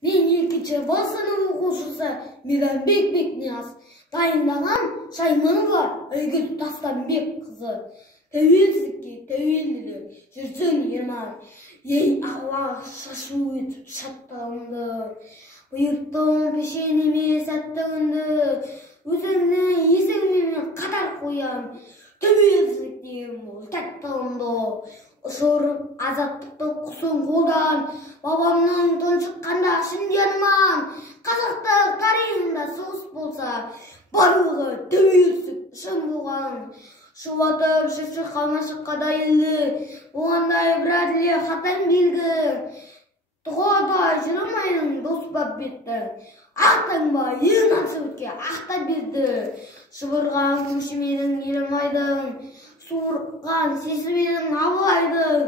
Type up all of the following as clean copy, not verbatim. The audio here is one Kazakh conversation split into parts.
Мен екінші В сынып оқушысы Мейрамбек Бекнияз. Дайындаған Шайманова Айгүл Тастанбек қызы. Тәуелсіздікке тәуелділік жүрсін ерман. Ей Алла шашу өтіп шаттығымды. Бұйырттың пешенеме сәтті күнді. Өзіңнің есігімен қатар қоям. Тәуелсіздік деймін ол тәттігімді. Ұшырып азаттықты құсын қолдан, бабамның тон шыққанда шын жаныман. Қазақтың тарихында соғыс болса, барлығы тәуелсіздік шын болған. Шуатып шыршық қалмашыққа дайылды, оғандай бір әділе қатан белгі. Тұғада жүрмайдың дос бап бетті, ақтанба ең ансөтке ақтап берді. Шыбырған күмшіменің елімайдың, суырқан сесіменің абылайдың.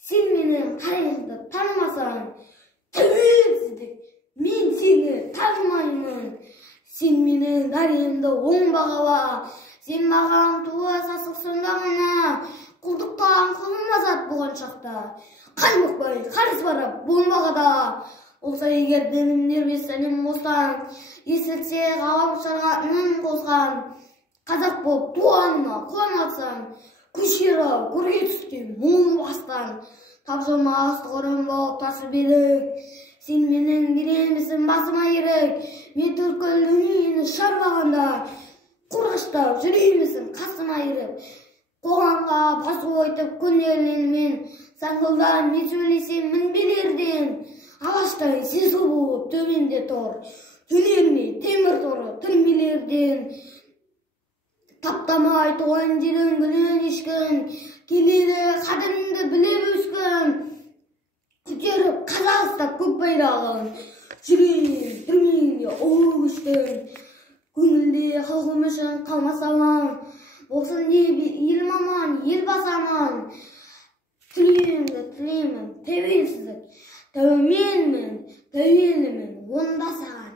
Сен менің тарихымды танымасаң, тәуелсіздік, мен сені танымаймын. Сен менің тарихымды оң бағала, сен маған туы сасық сонда ғана, құлдықтан құлым азат болған шақта, қаймықпай қарыз барып болмағада. Олса егер дінімдер бесінен бостан, есілсе ғалап шарғатының қосқан, қазақ болып туғаныма қуанатсам, көшері көрге түстен мұң бастан, тапжылмас тұғырым болып тасып едік. Сен менің беремісің басыма ерік, мен түркіл дүниені шарлағанда, қорғаштап жүремісің қасыма еріп. Қоғанға басу айтып көнерленмен, саңғылдан мен сөйлесем мінбелерден. Ағаштай сезу болып төменде тұр, түнеріне темір торы түрмелерден. Таптамай туған жерін гүлін ешкін, келеді қадіріңді біліп өскін. Көтеріп Қазақстан көк байрағын, жүрегінен түрмеңде ұлы күштің. Көңілде халқым үшін қалмас аман, болсын елім аман, ел басаман. Тілеуімді тілеймін тәуелсіздік, тәуелмін, тәуелімін онда саған.